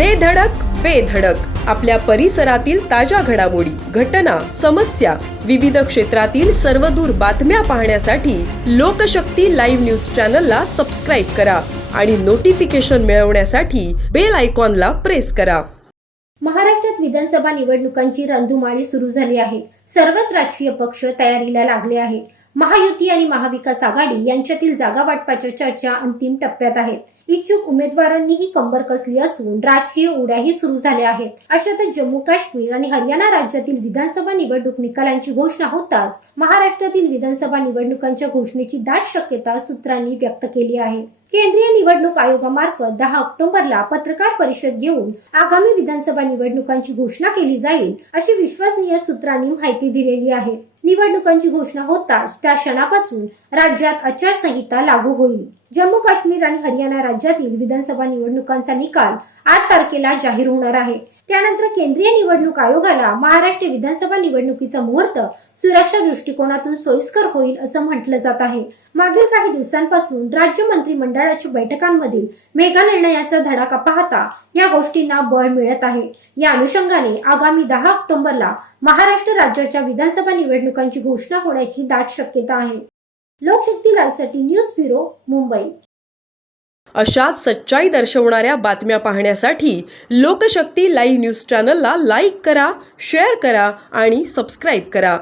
दे धडक बेधडक आपल्या परिसरातील ताज्या घडामोडी घटना समस्या विविध क्षेत्रातील सर्वदूर बातम्या पाहण्यासाठी लोकशक्ती लाईव्ह न्यूज चॅनलला सबस्क्राईब करा आणि नोटिफिकेशन मिळवण्यासाठी बेल आयकॉनला प्रेस करा. महाराष्ट्रात विधानसभा निवडणुकांची रणधुमाळी सुरू झाली आहे. सर्वच राजकीय पक्ष तयारीला लागले आहे महायुती आणि महाविकास आघाडी यांच्यातील जागा वाटपाच्या चर्चा अंतिम टप्प्यात आहेत. इच्छुक उमेदवारांनीही कंबर कसली असून राजकीय उड्याही सुरू झाल्या आहेत. अशातच जम्मू काश्मीर आणि हरियाणा राज्यातील विधानसभा निवडणूक निकालांची घोषणा होताच महाराष्ट्रातील विधानसभा निवडणुकांच्या घोषणेची दाट शक्यता सूत्रांनी व्यक्त केली आहे. केंद्रीय निवडणूक आयोगामार्फत दहा ऑक्टोबरला पत्रकार परिषद घेऊन आगामी विधानसभा निवडणुकांची घोषणा केली जाईल अशी विश्वसनीय सूत्रांनी माहिती दिलेली आहे. निवडणुकांची घोषणा होताच त्या क्षणापासून राज्यात आचारसंहिता लागू होईल. जम्मू काश्मीर आणि हरियाणा राज्यातील विधानसभा निवडणुकांचा निकाल आठ तारखेला जाहीर होणार आहे. त्यानंतर केंद्रीय निवडणूक आयोगाला महाराष्ट्र विधानसभा निवडणुकीचा मुहूर्त सुरक्षा दृष्टिकोनातून सोयीस्कर होईल असं म्हटलं जात आहे. मागील काही दिवसांपासून राज्य मंत्रिमंडळाच्या बैठकांमधील मेगा निर्णयाचा धडाका पाहता या गोष्टींना बळ मिळत आहे. या अनुषंगाने आगामी दहा ऑक्टोबरला महाराष्ट्र राज्याच्या विधानसभा निवडणुकांची घोषणा होण्याची दाट शक्यता आहे. लोकशक्ती लाईव्हसाठी न्यूज ब्युरो मुंबई. अशाच सच्चाई दर्शवणाऱ्या बातम्या पाहण्यासाठी लोकशक्ती लाईव्ह न्यूज चॅनलला लाईक करा शेअर करा आणि सबस्क्राईब करा.